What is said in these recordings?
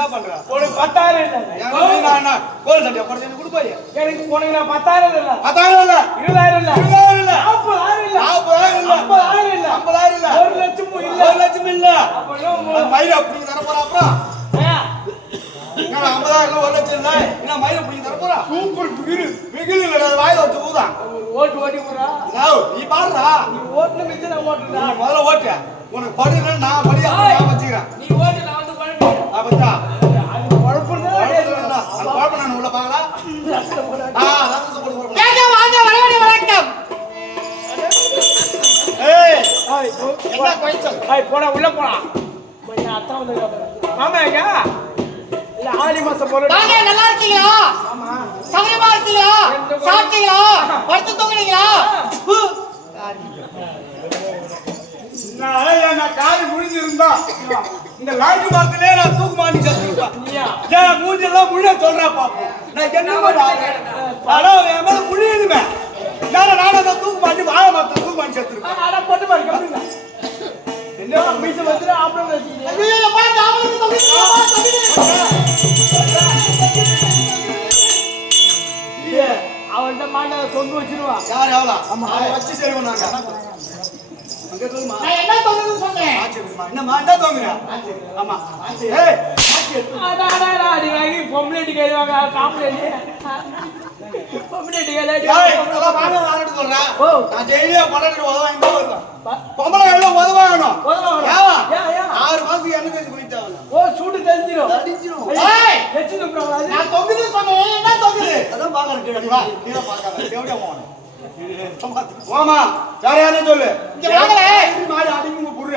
என்ன பண்ற உனக்கு 10,000 இல்ல என்ன கோல் சட்டை போடுறது எனக்கு கொடுப்பாரு எனக்கு உனக்கு நான் 10,000 இல்ல 10,000 இல்ல 20,000 இல்ல 20,000 இல்ல 40,000 இல்ல 40,000 இல்ல 50,000 இல்ல 50,000 இல்ல 1 லட்சம் இல்ல 1 லட்சம் இல்ல அப்ப மயில அப்படி தர போறா அப்புறம் என்ன 50,000 இல்ல 1 லட்சம் இல்ல என்ன மயில அப்படி தர போறா சூப்பர் பிகில் இல்ல வாயில வச்சு ஊதா ஓட்டு போறா நீ பாருடா நீ ஓட்டுன மிச்சம் நான் ஓட்டுறா முதல்ல ஓட்டு உனக்கு படினா நான் படியா நான் வச்சிக்கிறேன் நீ ஓட்டு நான் வந்து பழப்பு அப்பதா அது குழப்பறதா அந்த குழப்பம் நான் உள்ள பார்க்கலாம் ரத்தத்தை போடு கேங்க வாங்க வணக்கம் ஏய் என்ன கோயிச்சல் போடா உள்ள போடா கொஞ்சம் அத்தா வந்து மாமா ஐயா இல்ல ஆடி மாசம் போற வாங்க நல்லா இருக்கீங்களா ஆமா சௌரியமா இருக்கீங்களா சாப்பிட்டீங்களா படுத்து தூங்குறீங்களா நான் காலி முடிஞ்சிருந்தா இந்த லாட்டி மரத்திலே நான் தூக்கு மாட்டி செத்துருப்பேன் ஏன் மூஞ்செல்லாம் முழிய சொல்றா பாப்போம் நான் என்ன என் மேல முழியுதுமே நானும் தூக்கு மாட்டி வாழ மரத்தில் தூக்கு மாட்டி செத்துருப்பேன் ஆனா போட்டு பாருங்க என்ன மீச வந்து ஆப்ரேட் வச்சிருக்கீங்க அவன்கிட்ட மாட்டை தொங்க வச்சிருவா யார் எவ்வளோ அதை வச்சு சரி பண்ணாங்க அங்க சொல்லுமா நான் என்ன சொல்றது சொன்னேன் என்ன மாட்டா தோங்குறியா ஆமா ஏய் அடி வாங்கி பொம்பளைட்டி கைவாங்க காம்பளைட்டி பொம்பளைட்டி கைல ஏய் இதெல்லாம் வாங்க வாங்கிட்டு சொல்றேன் நான் டெய்லியா பணத்தை உதவாங்க வருவேன் பொம்பளை எல்லாம் உதவாங்கணும் ஏன் 6 மாசத்துக்கு என்ன பேசி பண்ணிட்டாங்க ஓ சூடு தெரிஞ்சிரும் ஏய் வெச்சு நம்பறாங்க நான் தொங்குது சொன்னேன் என்ன தொங்குது அதான் பாக்கறேன் கீழ வா கீழ பாக்காத தேவடியா போவானே ஓமா யாரையானே சொல்லு இங்க வாங்கலே மாடி அடிங்க புடுற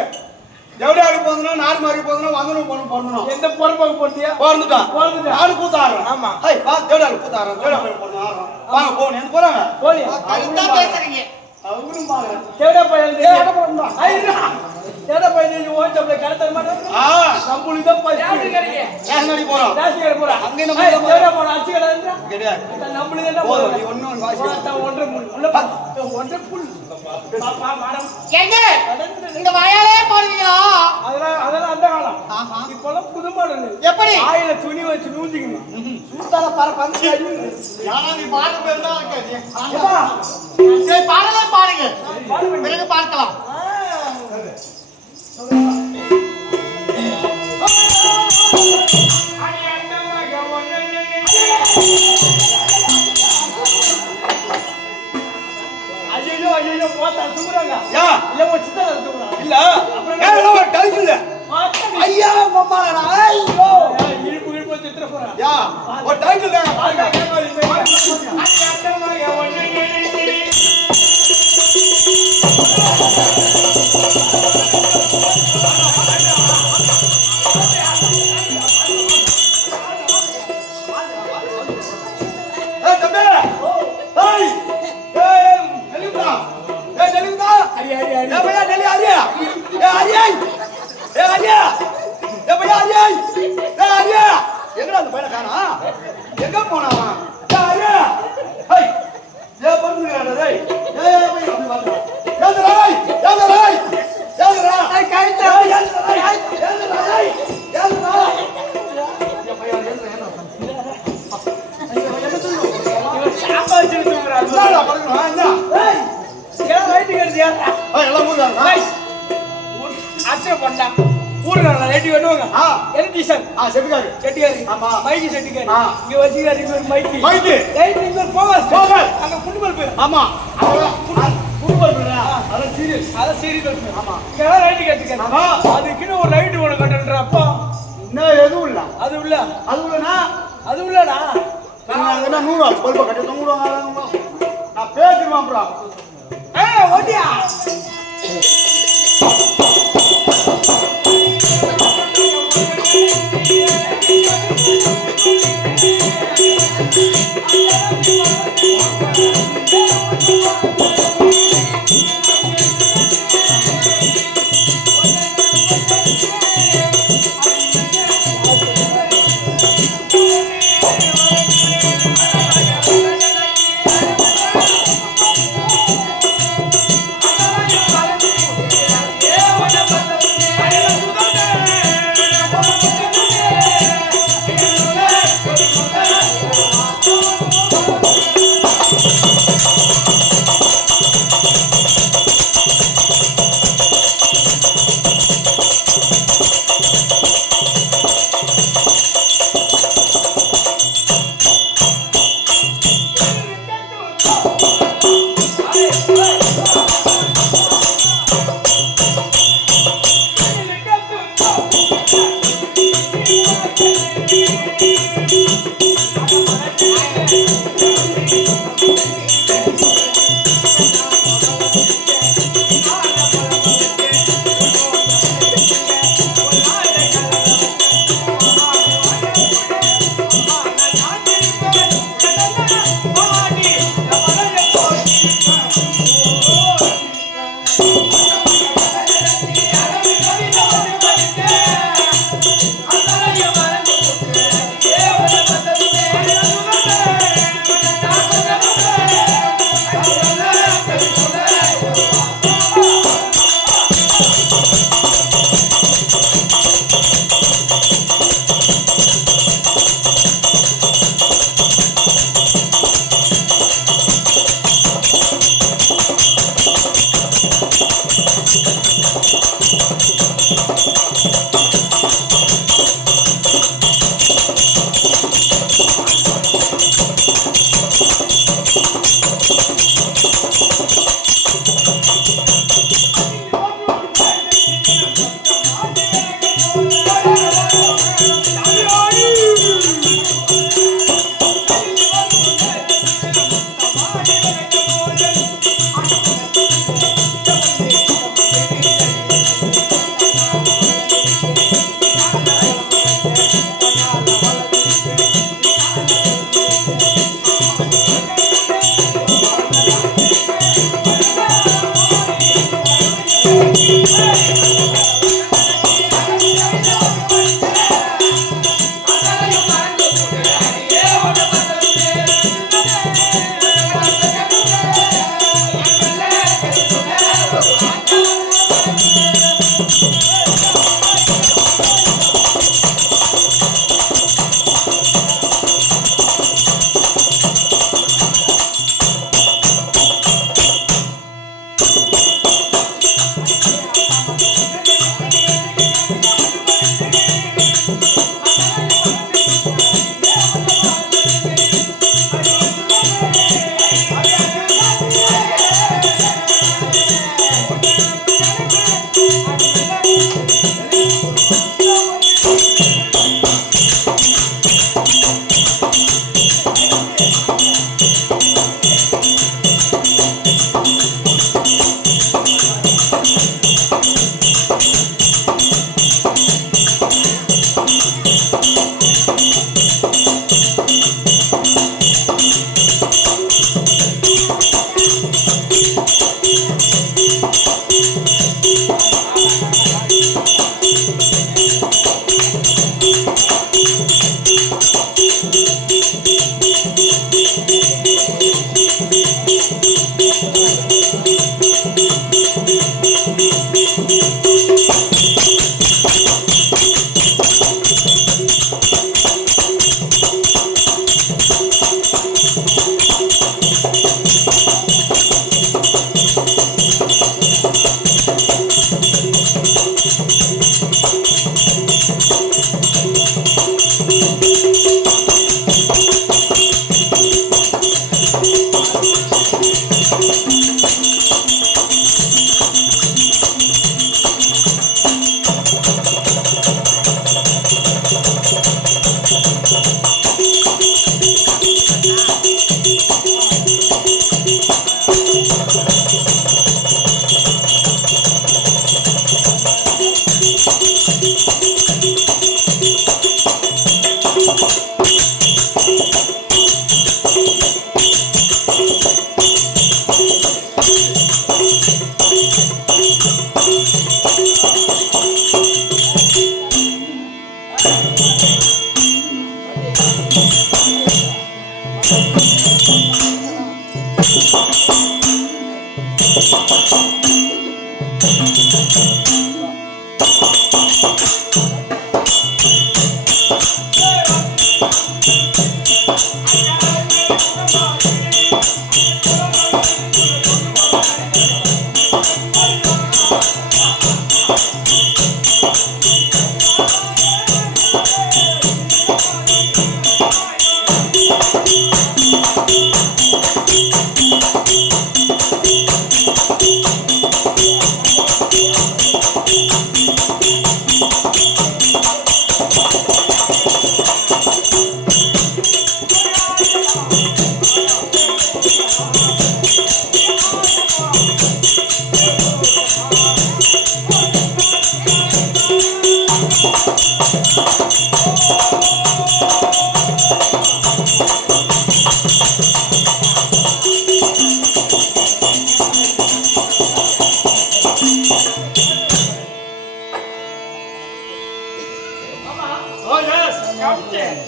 தேவடியா அடி போறதுனா நார் மாரி போறதுனா வந்தனும் போறணும் எந்த பொறுப்புக்கு போறியா போறதுடா நானு கூத்தாறேன் ஆமா ஹை வா தேவடியா கூத்தாறேன் தேவடியா போறணும் ஆறோம் வாங்க போங்க எங்க போறாங்க போலி கரெக்ட்டா பேசுறீங்க அவங்களும் பாக்குறேன் தேவடியா பையன் ஏய் அட போறடா ஐயா தேவடியா பையன் ஓட்டப்ல கடத்த மாட்டேன் நம்மளுக்கு தான் பசி கேக்குறீங்க யாங்கடி போறோம் ராசிகர போறா அங்க என்ன தேவடியா போறா அச்சி கடன்றா கிடையாது நம்மளுக்கு என்ன போறோம் நீ ஒண்ணு வாசி ஒன்றரை புல் உள்ள ஒன்றரை புல் பாப்பா மேடம் எங்க இந்த வாயாலே போடுவீங்களா அதெல்லாம் அந்த காலம் இப்போலாம் புது மாடல் எப்படி ஆயில துணி வச்சு நூஞ்சிக்கணும் சூத்தால பறந்து யாரா நீ பாரு பேர் தான் சரி பாடலே பாருங்க பிறகு பார்க்கலாம் ஐயோ போத்தா தூக்குறாங்க யா இல்ல வச்சுதான் தூக்குறாங்க இல்ல ஏய் ஒரு டைட்டில் ஐயா மம்மாடா ஐயோ இழுப்பு திட்ற போறா யா ஒரு டைட்டில் பாருங்க ஏய் தம்பி ஏய் எங்கடா அந்த பையனை காணா எங்க போனாவா ஊருக்காரங்க லைட் கட்டுவாங்க எலக்ட்ரி சார் செட்டிக்காரு செட்டிக்காரு ஆமா மைக்கு செட்டிக்காரு இங்க வச்சிருக்காரு இங்க ஒரு மைக்கு மைக்கு லைட் இங்க போகாது அங்க புண்டு பல்பு ஆமா புண்டு பல்புடா அத சீரியஸ் பல்பு ஆமா இங்க லைட் கட்டுங்க ஆமா அதுக்கு ஒரு லைட் ஒன்னு கட்டன்ற அப்பா இன்னும் எதுவும் இல்ல அது உள்ள அது உள்ளடா நான் என்ன 100 பல்ப கட்டி தொங்குறோம் நான் பேசிடுவான் ப்ரோ ஓடியா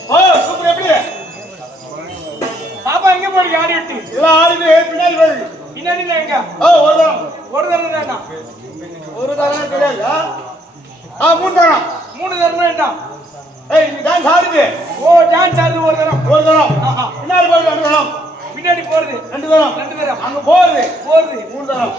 ஓ சூப்பர் எப்படி பாப்பா எங்க போறீங்க ஆடி விட்டு இதெல்லாம் ஆடிட்டு பின்னாடி போய் பின்னாடி எங்க ஒரு தரம் ஒரு தரம் என்ன ஒரு தரம் கிடையாது மூணு தரம் மூணு தரம் என்ன ஏய் நீ டான்ஸ் ஆடுது ஓ டான்ஸ் ஆடுது ஒரு தரம் பின்னாடி போய் ரெண்டு தரம் பின்னாடி போறது ரெண்டு தரம் அங்க போறது மூணு தரம்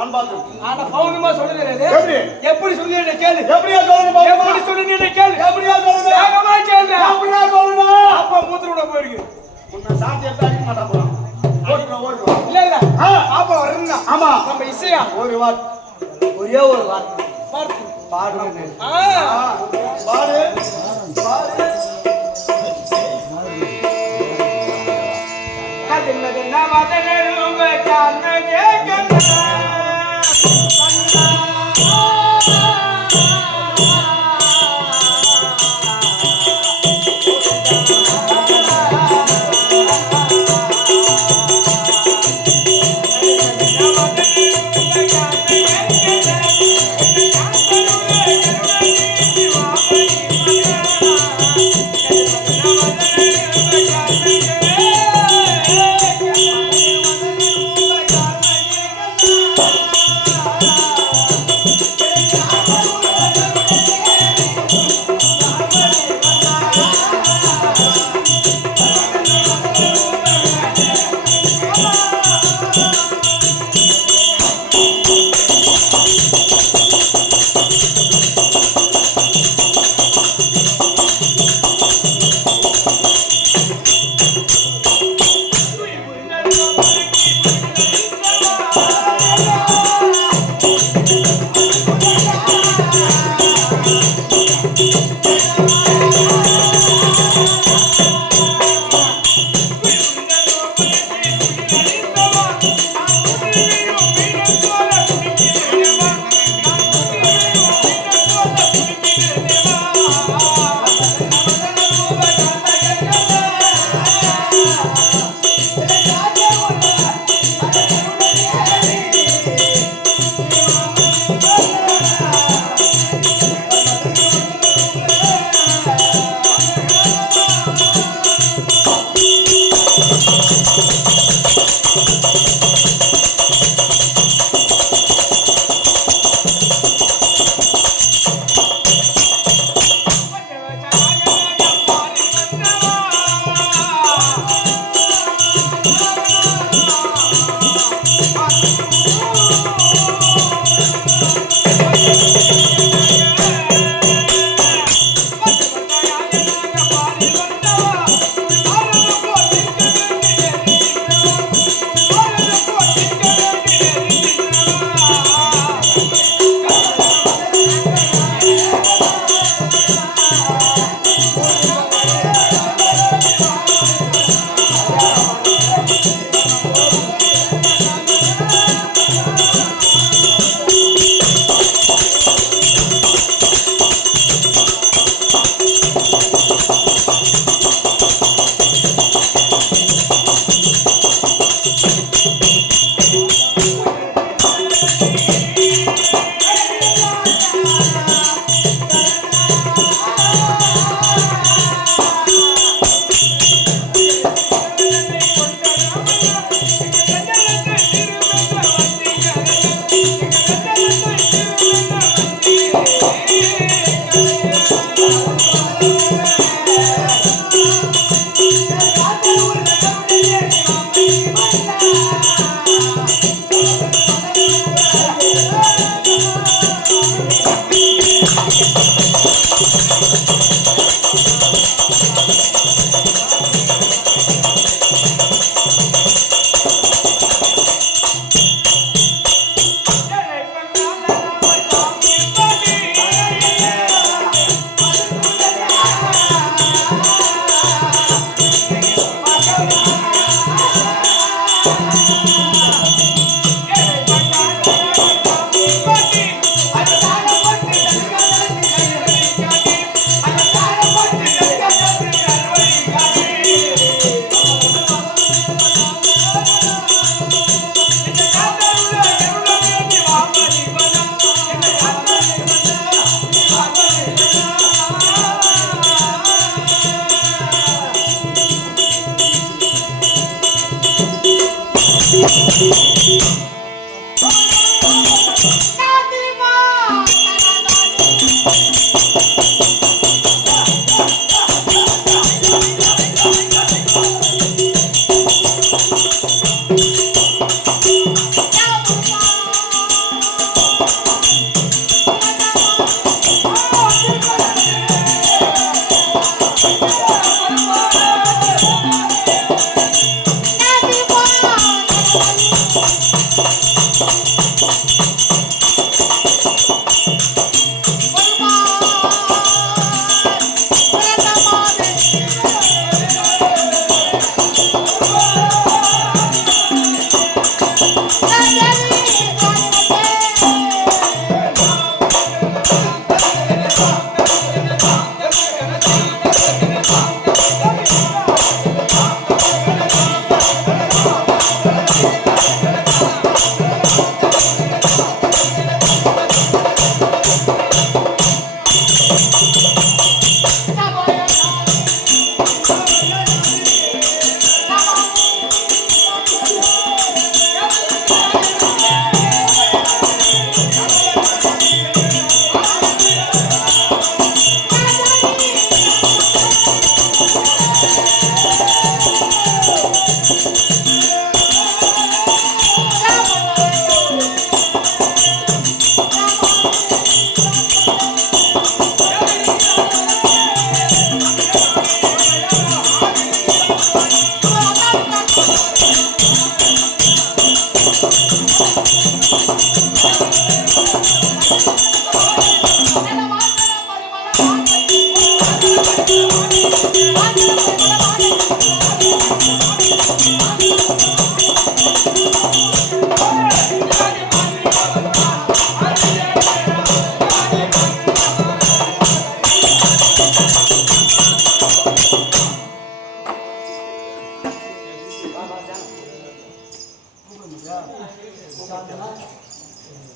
ஒன் பாத்து ஆனா பவுனுமா சொல்லுறது எப்படி எப்படி சொல்லுறீங்க கேளு எப்படியா சொல்லணும் எப்படி சொல்லுறீங்க கேளு எப்படியா சொல்லணும் வேகமா கேளு எப்படியா சொல்லணும் அப்பா மூத்திர விட போயிருக்கு உன்னை சாத்தி எடுத்து அடிக்க மாட்டான் போறான் ஓடுறோம் இல்ல இல்ல பாப்பா வருங்க ஆமா நம்ம இசையா ஒரு வார்த்தை ஒரே ஒரு வார்த்தை பாடு பாடு பாடு கதில்லதென்ன வதனரும் கண்ணகே கண்ணா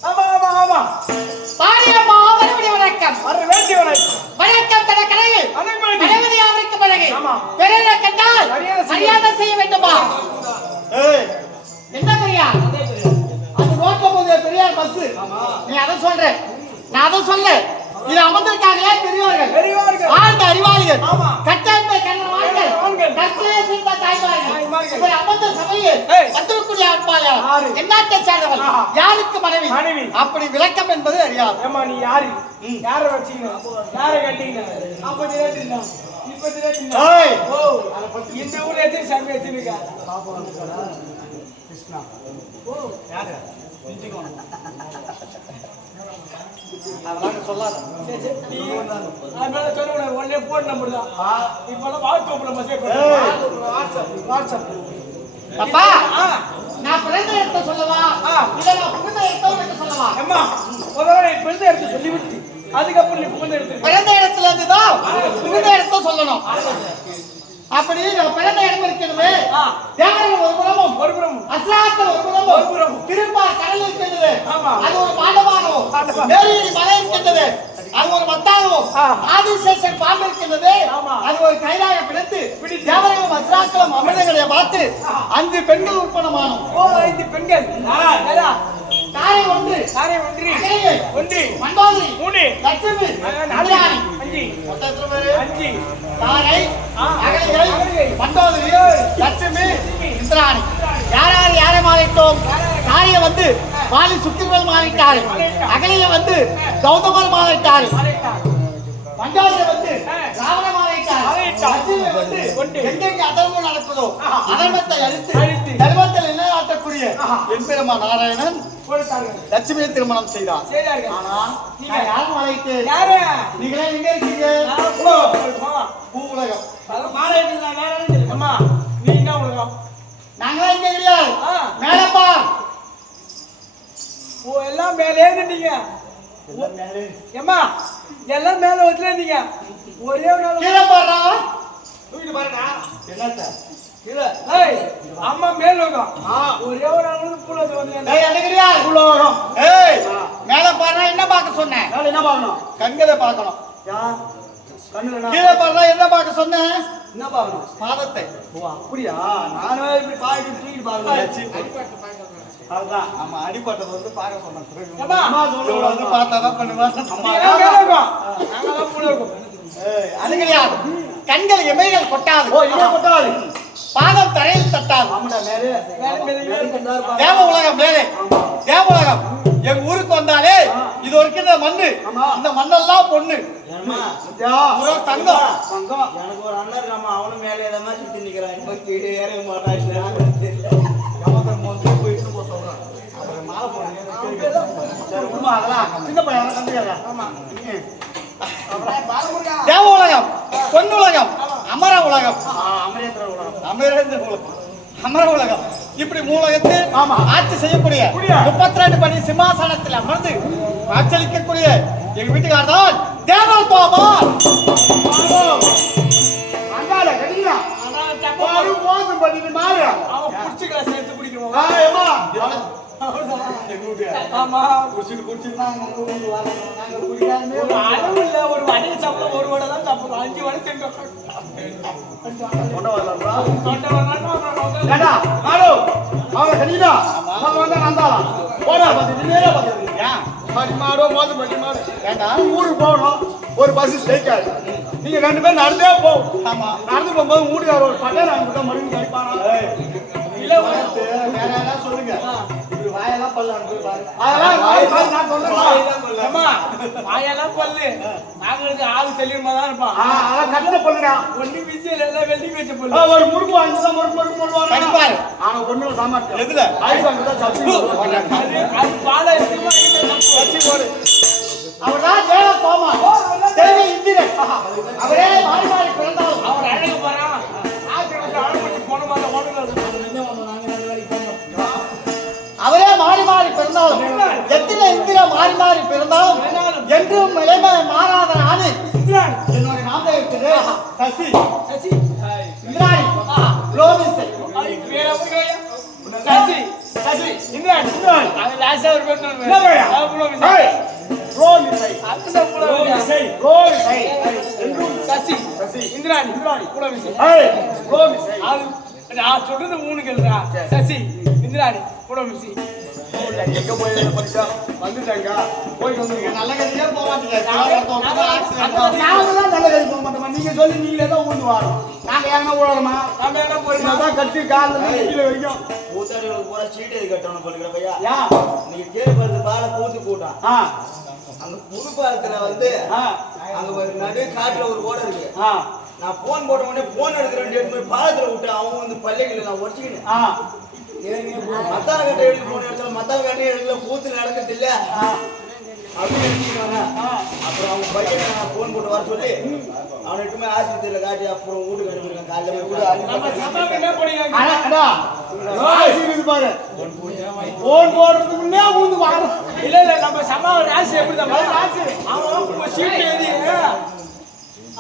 ஆமா ஆமா ஆமா பாடியம்மா அவருடைய வணக்கம் வர வேண்டிய வணக்கம் வணக்கம் தன கடையில் அனைவருக்கு கணவதி அவருக்கு பிறகு ஆமா. பெரிய கண்டால் மரியாதை செய்ய வேண்டுமா ஏய் என்ன பெரியா அது ரோட்ல போகுது பெரியார் பஸ் நீ அதை சொல்ற நான் அதை சொல்ல இது அமர்ந்திருக்காங்களே பெரியவர்கள் பெரியவர்கள். ஆழ்ந்த அறிவாளிகள் ஆமா. கட்டாயத்தை கண்ணவான்கள் ஆண்கள். கட்டளையை செய்த தாய்மார்கள் தாய்மார்கள். இப்ப அமர்ந்த சபையில் ஏய். வந்திருக்கூடிய ஆட்பாளர் யாரு? என்னாட்டை சேர்ந்தவன் ஆஹா. யாருக்கு மனைவி மனைவி. அப்படி விளக்கம் என்பது அறியாது ஏமா நீ யாரு யார வச்சீங்க யார கட்டீங்க 50 ரேட் இல்ல 20 ரேட் இல்ல ஏய். ஓ இந்த ஊர்ல எத்தனை சாமி வச்சிருக்க கிருஷ்ணா ஓ யாரு அதெல்லாம் சொல்லாத சரி சரி நீ அதனால சொல்லுங்க ஒண்ணே போன் நம்பர் தான் இப்பலாம் வாட்ஸ்அப்ல மெசேஜ் ஏய். வாட்ஸ்அப் அப்பா ஆ நான் பிறந்த இடத்தை சொல்லவா ஆ. இல்ல நான் புகுந்த இடத்தை உனக்கு சொல்லவா அம்மா முதல்ல நீ பிறந்த எடுத்து சொல்லிவிட்டு அதுக்கப்புறம் நீ புகுந்த எடுத்து பிறந்த இடத்துல இருந்து தான் புகுந்த இடத்தை சொல்லணும் அப்படி நான் பிறந்த இடம் இருக்கிறது ஆ. தேவர்கள் ஒரு புறமும் ஒரு புறம் அஸ்லாக்கள் ஒரு ஒரு புறமும் புறமும். திருப்பா கடல் இருக்கிறது ஆமா. அது ஒரு பாண்டவாகவும் பாண்டவம். மேல்கிரி மலை இருக்கின்றது அது ஒரு மத்தாகவும் ஆதிசேஷன் பாம்பு இருக்கின்றது ஆமா. அது ஒரு கைலாய பிடித்து தேவரையும் வஸ்திராக்களும் அமிர்தங்களை பார்த்து 5 பெண்கள் உற்பத்தமானோம். ஓ 5 பெண்கள் ஏடா தாரை ஒன்று சாரே ஒன்றி அகலிகை ஒன்றி மண்பாதிரி 3 லட்சுமி 4 கல்யாணி 5 மொத்தம் எத்தனை பேரு? 5 தாரை அகலிகை அகலிகை, மண்டோதரி லட்சுமி இந்திராணி யார் யார் யாரை மாறிட்டோம்? தாரியை வந்து வாலி சுக்கிரவேல் மாறிட்டாரு, அகலியை வந்து கௌதமர் மாறிட்டாரு, மண்டோதரி வந்து ராவண மாறிட்டாரு, லட்சுமி வந்து எங்கெங்க அதர்மம் நடக்குதோ அதர்மத்தை அழித்து தர்மத்தில் நிலைநாட்டக்கூடிய எம்பெருமா நாராயணன் லட்சுமியை திருமணம் செய்தார். ஆனா நீங்க யாரும் மாறிட்டு நீங்களே எங்க இருக்கீங்க? பூவுலகம். நாங்களே இங்க கிடையாது, மேலப்பா. எல்லாம் மேலே இருந்தீங்க ஏமா எல்லாம் மேல வச்சுருந்தீங்க ஒரே ஒரு நாள் கீழே போடுறாங்க. தூக்கிட்டு பாருடா. என்னத்த ஏய், அம்மா மேல் லோகம் ஒரே ஒரு நாள் வந்து பூல வந்து ஏய் என்ன கிடையாது பூலோகம். ஏய் மேல பாருனா என்ன பார்க்க சொன்னேன்? மேல என்ன பார்க்கணும்? கண்களை பார்க்கணும். யா கண்ணுல கீழே பாருனா என்ன பார்க்க சொன்னேன்? என்ன பார்க்கணும்? பாதத்தை. ஓ அப்படியா? நானே இப்படி பாயிட்டு தூக்கிட்டு பாருங்க. அதுதான் ஆமா, அடிபட்டது வந்து பார்க்க சொன்னேன். ஏம்மா, அம்மா சொல்லுவாங்க வந்து பார்த்தாதான் பண்ணுவேன். நாங்களாம் பூல இருக்கும் ஏய் அது கிடையாது. கண்கள் இமைகள் கொட்டாது. ஓ இங்க கொட்டாது. பாதம் தரையில் தட்டாது. ஆமாடா மேலே தேவ உலகம் மேலே. தேவ உலகம் எங்க ஊருக்கு வந்தாலே இது வரைக்கும் மண்ணு, இந்த மண்ணெல்லாம் பொண்ணு. தங்கம் தங்கம். எனக்கு ஒரு அண்ணன் இருக்காமா, அவனும் மேலே ஏதாவது சுத்தி நிக்கிறான். இப்ப கீழே ஏற மாட்டான். போயிட்டு போக சொல்றான். அப்புறம் மாலை போடுங்க. சரி உண்மை அதெல்லாம் சின்ன பையன் கண்டுக்கிறேன். ஆமா தேவ உலகம், பொன் உலகம், அமர உலகம், அமரேந்திர உலகம். அமரேந்திர உலகம், அமர உலகம். இப்படி மூலகத்து ஆமா ஆட்சி செய்யக்கூடிய 32 படி சிம்மாசனத்தில் அமர்ந்து ஆட்சியளிக்கக்கூடிய எங்க வீட்டுக்காரர் தான் தேவர் தோமார். அங்கால கடியா பாரு மோசம் பண்ணிட்டு மாறு. அவன் புடிச்சுக்கல சேர்த்து குடிக்குவோம் ஏமா ஆமா குடிச்சிட்டு குடிச்சிட்டு நாங்க ஒரு அளவு இல்ல, ஒரு வடையை சாப்பிட ஒரு வடை தான் சாப்பிடுவோம். 5 வடை தின்றோம். கொண்ட வரலா தொண்டை வரலான்னா அப்புறம் ஏடா மாடு அவ கடியா நம்ம வந்தா நந்தாளா போடா பாத்து நேரா பாத்து ஏன் மாடி மாடோ மோசம் பண்ணி மாடு ஏண்டா ஊருக்கு போகணும், ஒரு பஸ் ஸ்ட்ரைக்காது. நீங்க 2 பேரும் நடந்தே போ. ஆமா நடந்து போகும்போது ஊருக்கார ஒரு பட்டன் அங்கிட்ட மறுபடியும் கடிப்பானா? இல்ல வேற யாராவது சொல்லுங்க. இப்படி வாயெல்லாம் பல்லு அனுப்பி பாரு. அதெல்லாம் வாய் நான் சொல்றேன். அம்மா வாயெல்லாம் பல்லு நாங்களுக்கு ஆளு தெளிவுமா தான் இருப்பான். அதெல்லாம் கட்டண பண்ணுடா. ஒண்ணு விசில் எல்லாம் வெள்ளி வச்ச பல்லு. ஒரு முறுக்கு வாங்கிதான் முறுக்கு போடுவாங்க. கடிப்பாரு. ஆனா ஒண்ணு சாமர்த்தியம். எதுல? ஆயுஷாங்க தான் சப்பு. அது பாலை இருக்குமா இந்த சப்பு கட்சி போடு. அவர்தான் தேவ தோமார், தேவ இந்திரன். அவரே மாறி மாறி பிறந்தாலும் அவர் அழகு போறான். ஆசிரியர் அழகு போன மாதிரி ஓடுறது. அவரே மாறி மாறி பிறந்தாலும் எத்தனை இந்திர மாறி மாறி பிறந்தாலும் என்றும் நிலைமை மாறாத நாடு என்னுடைய நாம இருக்குது. சசி சசி இந்திராணி ரோமிசை. சசி சசி இந்திராணி அது லாஸ்டா ஒரு பேர் என்ன பையன்? ஏய் ரோமிசை. அந்த புலவிசை ரோமிசை. என்றும் சசி சசி இந்திராணி புலவிசை. ஏய் ரோமிசை. அது நான் சொல்றது 3 கேளுடா. சசி இந்திராணி புலவிசை. எங்க போய் படிச்சா வந்துட்டாங்க போயிட்டு வந்துருங்க. நல்ல கதையே போக மாட்டேங்க. நாங்கெல்லாம் நல்ல கதை போக மாட்டோமா? நீங்க சொல்லி நீங்களே தான் ஊந்து வாரோம். நாங்க ஏன்னா ஊழலமா நாம என்ன போறோம்? தான் கட்டி காலில் கீழே வரைக்கும் கூத்தாடிகளுக்கு பூரா சீட்டு எது கட்டணும் பண்ணுகிற பையா. யா நீங்க கேள்வி பாலை பூத்து போட்டான். ஆ அங்க புது பாலத்துல வந்து ஆ அங்க ஒரு நடு காட்டுல ஒரு ஓடை இருக்கு. ஆ நான் போன் போட்ட உடனே போன் எடுக்கிறேன் போய் பாலத்துல விட்டு அவங்க வந்து பள்ளிகளை நான் உடச்சிக்கினேன். ஆ மத்தான கட்டை எடுக்க போன இடத்துல மத்தான கட்டையும் எடுக்கல, பூத்து நடக்கிறது இல்ல அப்படின்னு நினைச்சுக்காங்க. அப்புறம் அவங்க பையனை நான் போன் போட்டு வர சொல்லி அவனை எட்டுமே ஆஸ்பத்திரியில காட்டி அப்புறம் வீட்டுக்கு அனுப்பியிருக்கேன். காலையில போய் நம்ம சமாளம் என்ன பண்ணிருக்காங்க? அடடா ராசி இது பாரு. போன் போடுறதுக்கு முன்னே ஊந்து வாரோம். இல்ல நம்ம சமாளம் ராசி எப்படி தான் ராசி அவன் சீட் எழுதி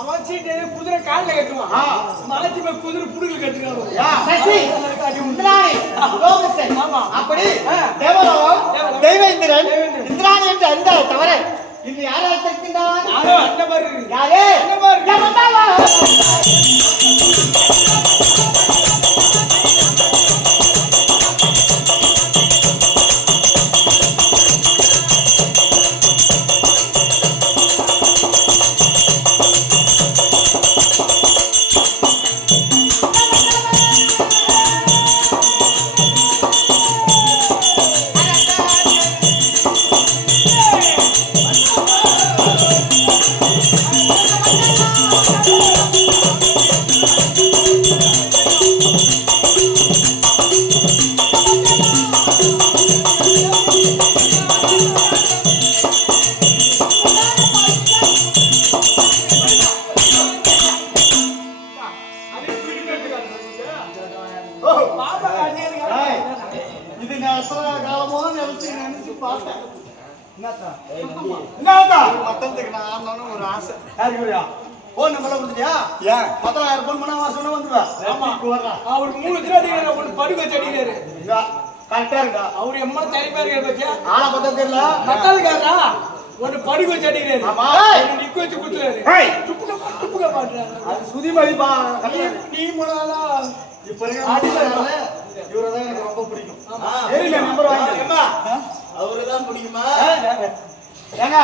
அவன் சீட் எழுதி குதிரை காலில் கட்டுவான். மாத்தி போய் குதிரை புடுங்க கட்டுறான். சசி இந்திராணி ரோமிசை. ஆமா அப்படி தேவலோகம் தெய்வ தேவேந்திரன் இந்திராணி என்று அறிந்த தவிர இன்று யாரை வைத்திருக்கின்றார்? யாரோ அந்த மாதிரி இருக்கு. யாரே? அந்த மாதிரி இருக்கு. யமபாலா. அது புரியுதுங்க. ஓ, பாபா காட்டியதுக்கு ஏய், இது நான் எத்தனை காலமோ நினைச்சு பார்த்தேன். என்னத்தா? என்னடா மத்தத்துக்கு நான் ஆடணும்னு ஒரு ஆசை. யாருக்குயா போன் நம்பர்ல கொடுத்துட்டியா? ஏன் 10,000 போன் பண்ணா வாசல்ல வந்துடுவேன். ஆமா. வர்றேன். அவருக்கு 3 தினம் அடிக்கிறாரு, ஒன்று படுக்க வச்சு அடிக்கிறாரு. கரெக்டா இருக்கா? அவரு எம்மா தனிப்பா இருக்காரு பத்தியா? ஆளை பார்த்தா தெரியல. மத்தாளுக்காரா ஒன்று படுக்க வச்சு அடிக்கிறாரு. ஆமா. ஒன்று நிக்க வச்சு குத்துறாரு. ஏய் துப்புக்க மாட்டாரு. அது சுதி மதிப்பா. நீ போனாலா இப்ப இருக்க இவரதான் எனக்கு ரொம்ப பிடிக்கும். ஏறில நம்பர் வாங்கி அம்மா, அவருதான் பிடிக்குமா? ஏங்க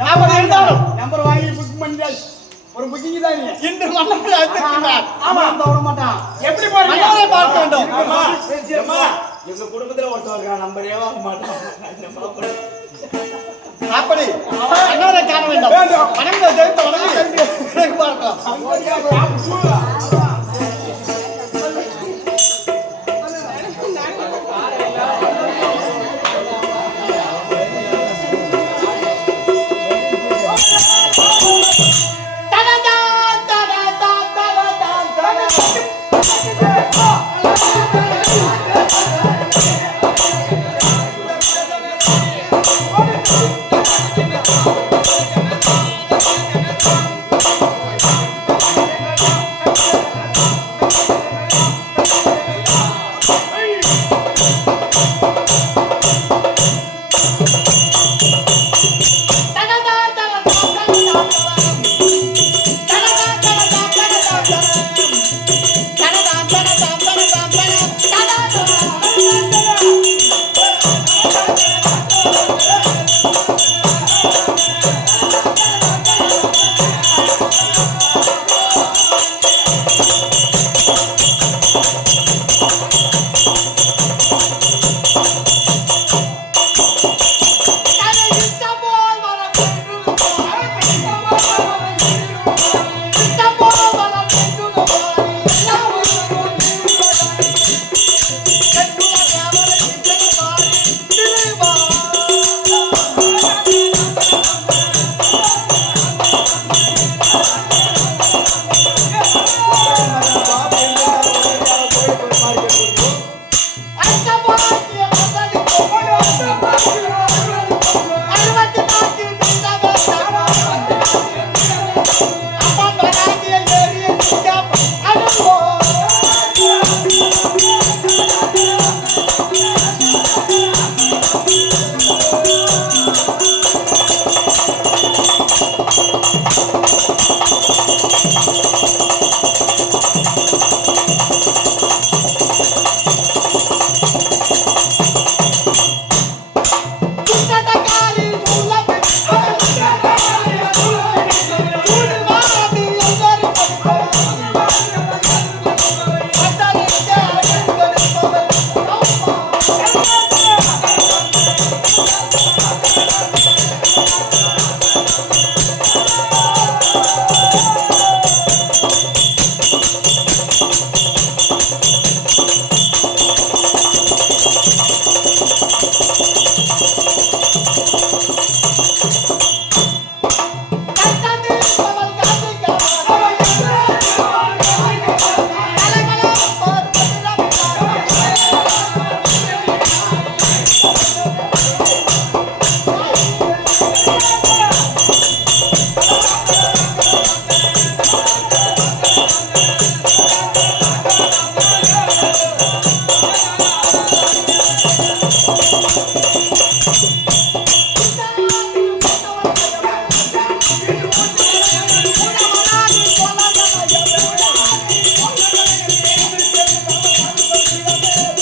நம்பர் இருந்தாலும் நம்பர் வாங்கி புக் பண்ணியாச்சு ஒரு புக்கிங் தான் நீ இன்று மன்னரை அழைத்திருக்கிறார். ஆமா அந்த விட மாட்டான் எப்படி போறீங்க? மன்னரை பார்க்க வேண்டும். அம்மா, அம்மா, எங்க குடும்பத்துல ஒருத்தன் இருக்கான், நம்பரே வாங்க மாட்டான். அப்படி மன்னரை காண வேண்டும். வேண்டும். மனங்களை தெரிந்த உடனே பார்க்கலாம். போடு,